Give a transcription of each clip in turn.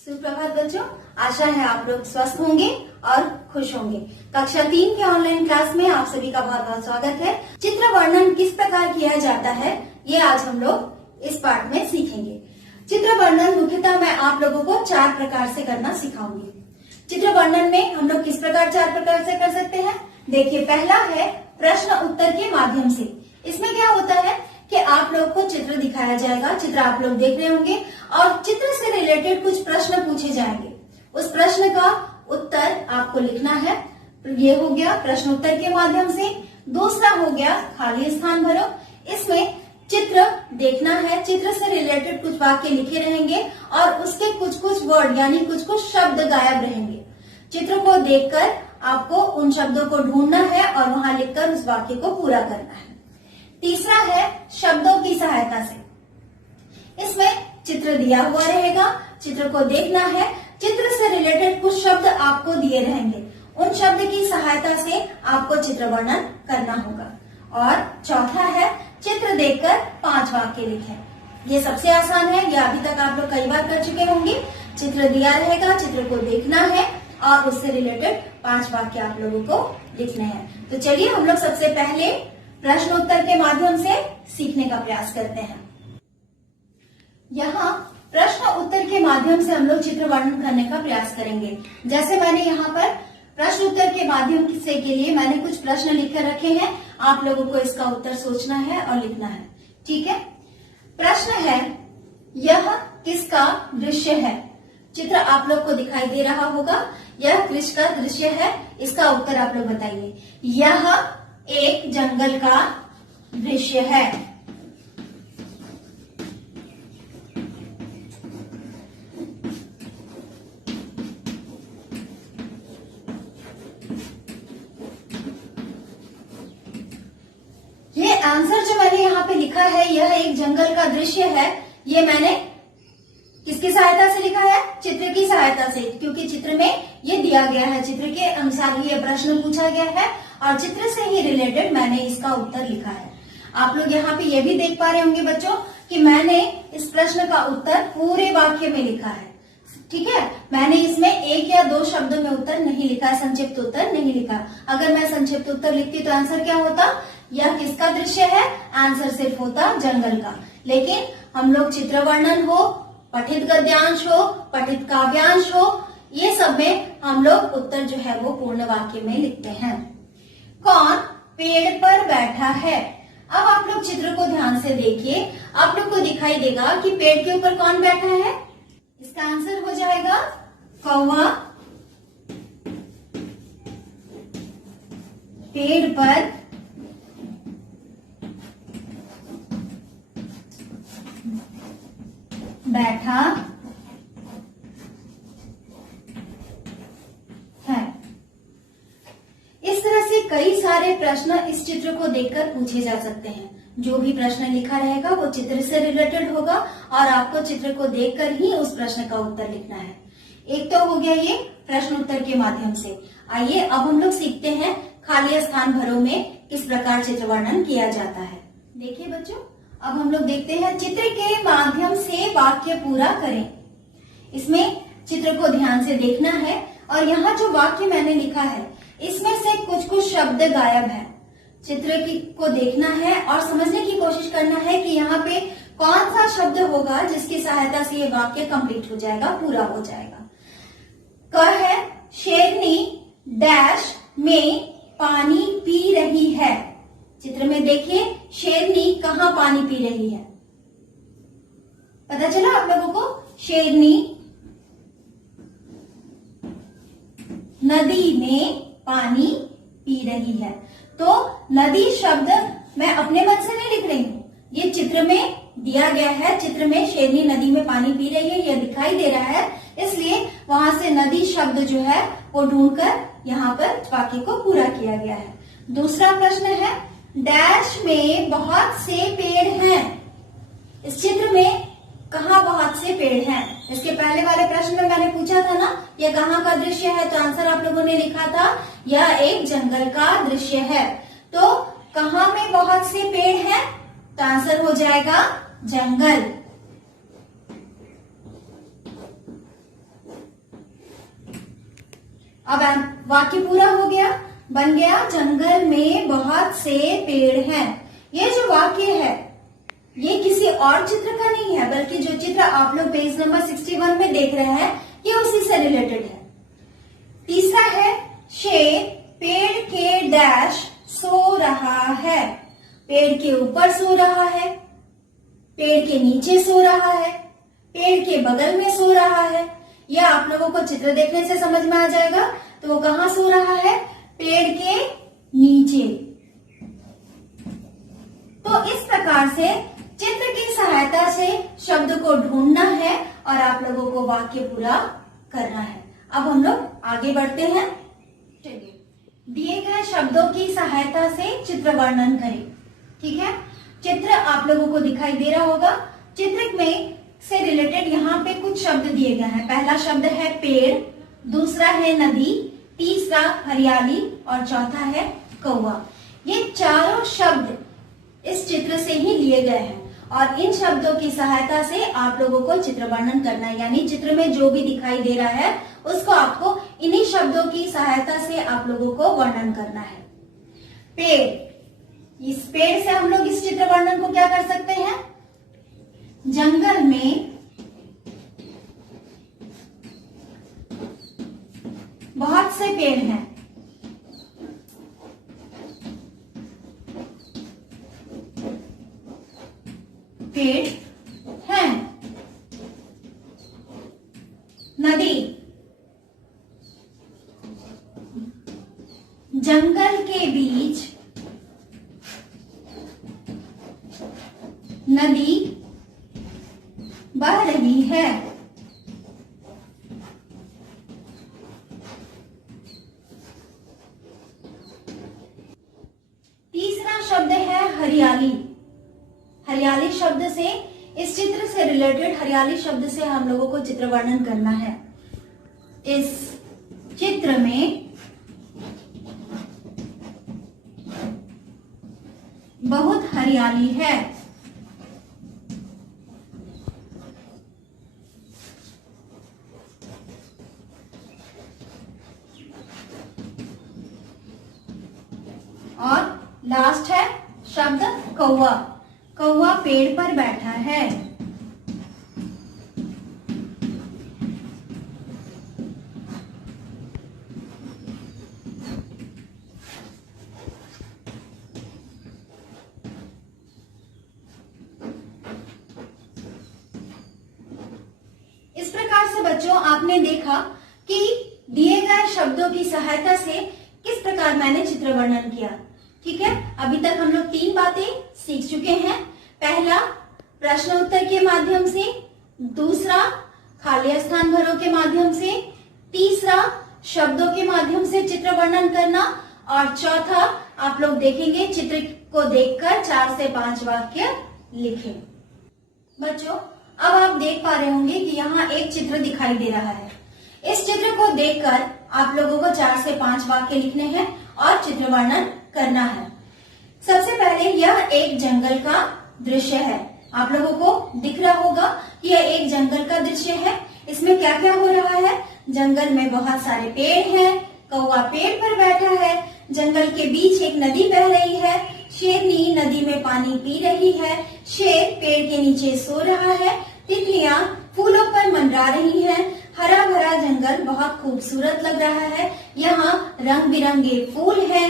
सुप्रभात बच्चों, आशा है आप लोग स्वस्थ होंगे और खुश होंगे। कक्षा 3 के ऑनलाइन क्लास में आप सभी का बहुत बहुत स्वागत है। चित्र वर्णन किस प्रकार किया जाता है ये आज हम लोग इस पाठ में सीखेंगे। चित्र वर्णन मुख्यतः मैं आप लोगों को 4 प्रकार से करना सिखाऊंगी। चित्र वर्णन में हम लोग किस प्रकार 4 प्रकार से कर सकते हैं। देखिए, पहला है प्रश्न उत्तर के माध्यम से। इसमें क्या होता है कि आप लोग को चित्र दिखाया जाएगा, चित्र आप लोग देख रहे होंगे और चित्र से रिलेटेड कुछ प्रश्न पूछे जाएंगे। उस प्रश्न का उत्तर आपको लिखना है। ये हो गया प्रश्न उत्तर के माध्यम से। दूसरा हो गया खाली स्थान भरो। इसमें चित्र देखना है, चित्र से रिलेटेड कुछ वाक्य लिखे रहेंगे और उसके कुछ कुछ वर्ड यानी कुछ कुछ शब्द गायब रहेंगे। चित्र को देखकर आपको उन शब्दों को ढूंढना है और वहां लिखकर उस वाक्य को पूरा करना है। तीसरा है शब्दों की सहायता से। इसमें चित्र दिया हुआ रहेगा, चित्र को देखना है, चित्र से रिलेटेड कुछ शब्द आपको दिए रहेंगे, उन शब्द की सहायता से आपको चित्र वर्णन करना होगा। और चौथा है चित्र देखकर 5 वाक्य लिखें। ये सबसे आसान है, ये अभी तक आप लोग कई बार कर चुके होंगे। चित्र दिया रहेगा, चित्र को देखना है और उससे रिलेटेड 5 वाक्य आप लोगों को लिखने हैं। तो चलिए हम लोग सबसे पहले प्रश्न उत्तर के माध्यम से सीखने का प्रयास करते हैं। यहाँ प्रश्न उत्तर के माध्यम से हम लोग चित्र वर्णन करने का प्रयास करेंगे। जैसे मैंने यहाँ पर प्रश्न उत्तर के माध्यम से के लिए मैंने कुछ प्रश्न लिखकर रखे हैं। आप लोगों को इसका उत्तर सोचना है और लिखना है, ठीक है। प्रश्न है, यह किसका दृश्य है। चित्र आप लोग को दिखाई दे रहा होगा, यह किसका दृश्य है, इसका उत्तर आप लोग बताइए। यह एक जंगल का दृश्य है। ये आंसर जो मैंने यहाँ पे लिखा है, यह एक जंगल का दृश्य है, ये मैंने किसकी सहायता से लिखा है, चित्र की सहायता से, क्योंकि चित्र में ये दिया गया है, चित्र के अनुसार ही ये प्रश्न पूछा गया है और चित्र से ही रिलेटेड मैंने इसका उत्तर लिखा है। आप लोग यहाँ पे ये भी देख पा रहे होंगे बच्चों कि मैंने इस प्रश्न का उत्तर पूरे वाक्य में लिखा है, ठीक है। मैंने इसमें 1 या 2 शब्दों में उत्तर नहीं लिखा, संक्षिप्त उत्तर नहीं लिखा। अगर मैं संक्षिप्त उत्तर लिखती तो आंसर क्या होता, यह किसका दृश्य है, आंसर सिर्फ होता जंगल का। लेकिन हम लोग चित्र वर्णन हो, पठित गद्यांश हो, पठित काव्यांश हो, ये सब में हम लोग उत्तर जो है वो पूर्ण वाक्य में लिखते हैं। कौन पेड़ पर बैठा है। अब आप लोग चित्र को ध्यान से देखिए, आप लोग को दिखाई देगा कि पेड़ के ऊपर कौन बैठा है। इसका आंसर हो जाएगा कौवा। पेड़ पर बैठा है। इस तरह से कई सारे प्रश्न इस चित्र को देखकर पूछे जा सकते हैं। जो भी प्रश्न लिखा रहेगा वो चित्र से रिलेटेड होगा और आपको चित्र को देखकर ही उस प्रश्न का उत्तर लिखना है। एक तो हो गया ये प्रश्न उत्तर के माध्यम से। आइए अब हम लोग सीखते हैं खाली स्थान भरो में किस प्रकार चित्र वर्णन किया जाता है। देखिए बच्चों, अब हम लोग देखते हैं चित्र के माध्यम से वाक्य पूरा करें। इसमें चित्र को ध्यान से देखना है और यहाँ जो वाक्य मैंने लिखा है इसमें से कुछ कुछ शब्द गायब है। चित्र को देखना है और समझने की कोशिश करना है कि यहाँ पे कौन सा शब्द होगा जिसकी सहायता से ये वाक्य कंप्लीट हो जाएगा, पूरा हो जाएगा। क है, शेरनी डैश में पानी पी रही है। चित्र में देखिए शेरनी कहाँ पानी पी रही है, पता चला आप लोगों को। शेरनी नदी में पानी पी रही है। तो नदी शब्द मैं अपने मन से नहीं लिख रही हूँ, ये चित्र में दिया गया है। चित्र में शेरनी नदी में पानी पी रही है, यह दिखाई दे रहा है, इसलिए वहां से नदी शब्द जो है वो ढूंढकर यहाँ पर वाक्य को पूरा किया गया है। दूसरा प्रश्न है, डैश में बहुत से पेड़ हैं। इस चित्र में कहाँ बहुत से पेड़ हैं। इसके पहले वाले प्रश्न में मैंने पूछा था ना, यह कहाँ का दृश्य है, तो आंसर आप लोगों ने लिखा था यह एक जंगल का दृश्य है। तो कहाँ में बहुत से पेड़ हैं, तो आंसर हो जाएगा जंगल। अब वाक्य पूरा हो गया, बन गया जंगल में बहुत से पेड़ हैं। ये जो वाक्य है ये किसी और चित्र का नहीं है, बल्कि जो चित्र आप लोग पेज नंबर 61 में देख रहे हैं ये उसी से रिलेटेड है। तीसरा है शेर पेड़ के डैश सो रहा है। पेड़ के ऊपर सो रहा है, पेड़ के नीचे सो रहा है, पेड़ के बगल में सो रहा है। यह आप लोगों को चित्र देखने से समझ में आ जाएगा। तो वो कहाँ सो रहा है? पेड़ के नीचे। तो इस प्रकार से चित्र की सहायता से शब्द को ढूंढना है और आप लोगों को वाक्य पूरा करना है। अब हम लोग आगे बढ़ते हैं। चलिए, दिए गए शब्दों की सहायता से चित्र वर्णन करें। ठीक है, चित्र आप लोगों को दिखाई दे रहा होगा। चित्र में से रिलेटेड यहाँ पे कुछ शब्द दिए गए हैं। पहला शब्द है पेड़, दूसरा है नदी, तीसरा हरियाली और चौथा है कौवा। ये चारों शब्द इस चित्र से ही लिए गए हैं और इन शब्दों की सहायता से आप लोगों को चित्र वर्णन करना है। यानी चित्र में जो भी दिखाई दे रहा है उसको आपको इन्हीं शब्दों की सहायता से आप लोगों को वर्णन करना है। पेड़, इस पेड़ से हम लोग इस चित्र वर्णन को क्या कर सकते हैं? जंगल में बहुत से पेड़ हैं। पेड़ हैं। नदी, जंगल के बीच नदी बह रही है। तीसरा शब्द है हरियाली। हरियाली शब्द से इस चित्र से रिलेटेड हरियाली शब्द से हम लोगों को चित्र वर्णन करना है। इस चित्र में बहुत हरियाली है। और लास्ट है शब्द कौवा। कौवा पेड़ पर बैठा है। इस प्रकार से बच्चों आपने देखा कि दिए गए शब्दों की सहायता से किस प्रकार मैंने चित्र वर्णन किया। ठीक है, अभी तक हम लोग 3 बातें सीख चुके हैं। पहला, प्रश्न उत्तर के माध्यम से, दूसरा खाली स्थान भरो के माध्यम से, तीसरा शब्दों के माध्यम से चित्र वर्णन करना और चौथा आप लोग देखेंगे चित्र को देखकर 4 से 5 वाक्य लिखें। बच्चों, अब आप देख पा रहे होंगे कि यहाँ एक चित्र दिखाई दे रहा है। इस चित्र को देखकर आप लोगों को 4 से 5 वाक्य लिखने हैं और चित्र वर्णन करना है। सबसे पहले यह एक जंगल का दृश्य है। आप लोगों को दिख रहा होगा कि यह एक जंगल का दृश्य है। इसमें क्या क्या हो रहा है? जंगल में बहुत सारे पेड़ हैं, कौवा पेड़ पर बैठा है, जंगल के बीच एक नदी बह रही है, शेरनी नदी में पानी पी रही है, शेर पेड़ के नीचे सो रहा है, तितलियां फूलों पर मंडरा रही हैं, हरा भरा जंगल बहुत खूबसूरत लग रहा है, यहाँ रंग बिरंगे फूल हैं,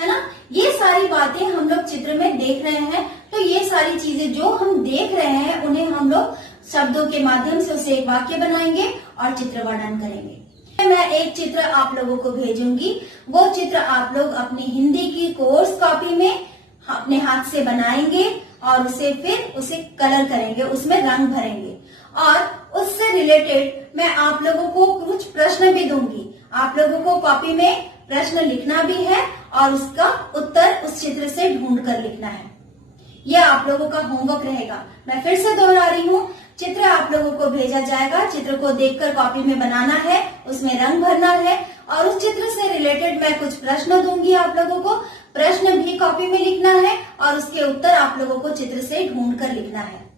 है ना। ये सारी बातें हम लोग चित्र में देख रहे हैं। तो ये सारी चीजें जो हम देख रहे हैं उन्हें हम लोग शब्दों के माध्यम से उसे एक वाक्य बनाएंगे और चित्र वर्णन करेंगे। मैं एक चित्र आप लोगों को भेजूंगी, वो चित्र आप लोग अपनी हिंदी की कोर्स कॉपी में अपने हाथ से बनाएंगे और उसे कलर करेंगे, उसमें रंग भरेंगे और उससे रिलेटेड मैं आप लोगों को कुछ प्रश्न भी दूंगी। आप लोगों को कॉपी में प्रश्न लिखना भी है और उसका उत्तर उस चित्र से ढूंढ कर लिखना है। यह आप लोगों का होमवर्क रहेगा। मैं फिर से दोहरा रही हूँ, चित्र आप लोगों को भेजा जाएगा, चित्र को देखकर कॉपी में बनाना है, उसमें रंग भरना है और उस चित्र से रिलेटेड मैं कुछ प्रश्न दूंगी आप लोगों को, प्रश्न भी कॉपी में लिखना है और उसके उत्तर आप लोगों को चित्र से ढूंढ कर लिखना है।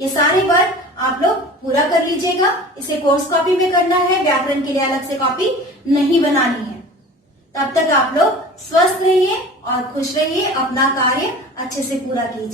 ये सारे वर्ड आप लोग पूरा कर लीजिएगा। इसे कोर्स कॉपी में करना है, व्याकरण के लिए अलग से कॉपी नहीं बनानी है। तब तक आप लोग स्वस्थ रहिए और खुश रहिए, अपना कार्य अच्छे से पूरा कीजिए।